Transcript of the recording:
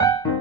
you